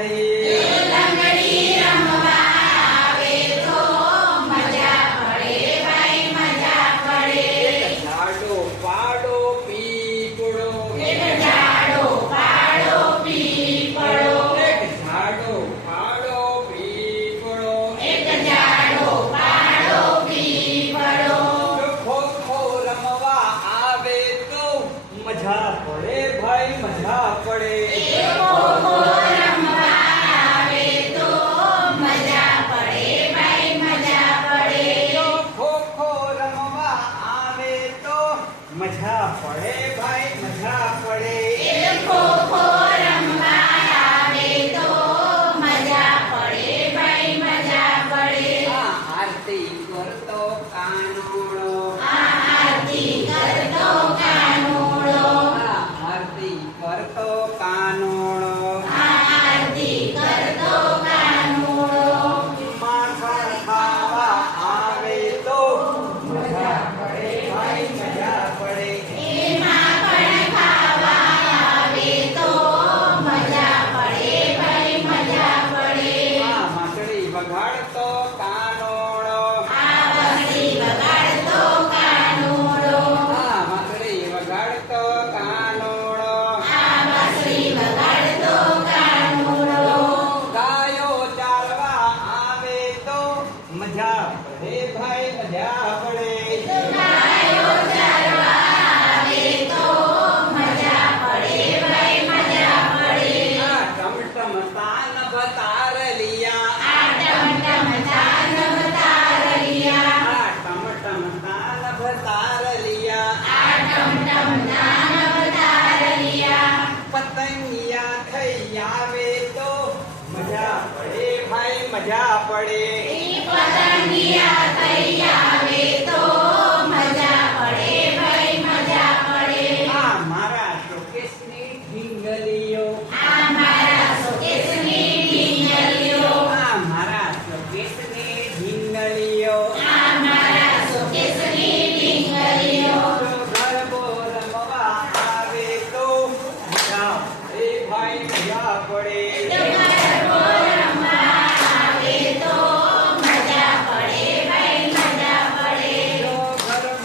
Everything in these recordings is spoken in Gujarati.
ઘડી લંગડી રમવા આવે તો મજા પડે ભાઈ મજા પડે. ઝાડો પાડો પીપળો એક ઝાડો પાડો પીપળો, એક ઝાડો પાડો પીપળો એક ઝાડો પાડો પીપળો. ખો ખો રમવા આવે તો મજા પડે ભાઈ મજા પડે ખો-ખો રમવા આવે તો મજા પડે ભાઈ મજા પડે. ખો ખો રમવા આવે તો મજા પડે ભાઈ મજા પડે ખો-ખો રમવા આવે તો મજા પડે ભાઈ મજા પડે. આ આરતી કરતો કાનુડો આરતી કરતો કાનુડો, આ આરતી કરતો કાનુડો આરતી કરતો કાનુડો. માખણ ખાવા આવે તો મજા પડે ભાઈ મજા પડે એમાં પણ ખાવા આવે તો મજા પડે ભાઈ મજા પડે. આ માછડી વગાડતો કાનુડો આ વગડી વગાડતો કાનુડો, આ માછડી વગાડતો કાનુડો આ વગડી વગાડતો કાનુડો. ગાયો ચાલવા આવે તો મજા પડે ભાઈ મજા પડે ગાયો ચારવા આવે તો મજા પડે ભાઈ મજા પડે. આ ટમટમ તાન બતારલિયા આ ટમટમ તાનવ તારલિયા, આ ટમટમ તાન બતારલિયા આ ટમટમ તાનવ તારલિયા. પતંગિયા થઈ આવે તો મજા પડે ભાઈ મજા પડે ઈ પતંગિયા થઈ આવે તો મજા પડે ભાઈ મજા પડે. આ મારા શોકેસની ઢીંગલીઓ આ મારા શોકેસની ઢીંગલીઓ, આ મારા શોકેસની ઢીંગલીઓ આ મારા શોકેસની ઢીંગલીઓ. ગરબો રમવા આવે તો મજા પડે ભાઈ મજા પડે ગરબો રમવા આવે તો મજા પડે ભાઈ મજા પડે. ગરબો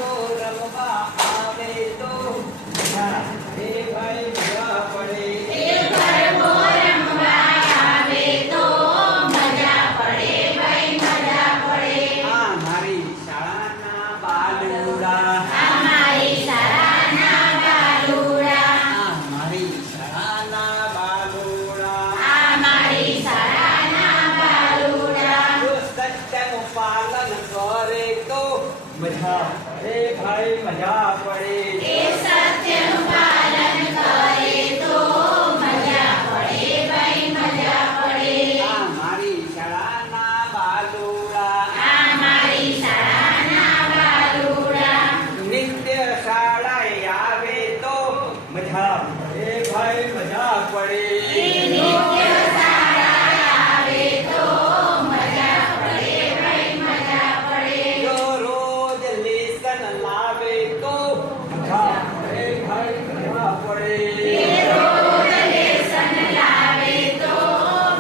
રમવા આવે તો મજા પડે ભાઈ મજા પડે ગરબો રમવા આવે તો મજા પડે ભાઈ મજા પડે. આ મારી શાળાના બાલુડા આ મારી શાળાના બાલુડા, આ મારી શાળાના બાલુડા આ મારી શાળાના બાલુડા. જો સત્યનું પાલન કરે તો મજા પડે ભાઈ મજા પડે એ સત્યનું પાલન કરે તો મજા પડે ભાઈ મજા પડે. આ મારી શાળાના બાલુડા આ મારી શાળાના બાલુડા, નિત્ય શાળાએ આવે તો મજા પડે ભાઈ મજા પડે નિત્ય શાળાએ આવે તો મજા પડે ભાઈ મજા પડે. જો રોજ લેસન લાવે તો મજા પડે ભાઈ મજા પડે રોજ લેસન લાવે તો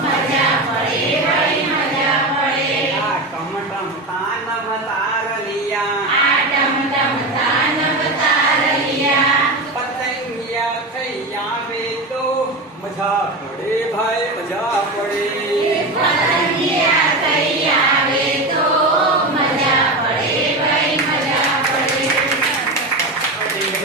મજા પડે ભાઈ મજા પડે. આ ટમટમ તાન તારલિયા આ ટમટમ તાનવ તારલિયા, પતંગિયા થઈ આવે તો મજા પડે ભાઈ મજા પડે પતંગિયા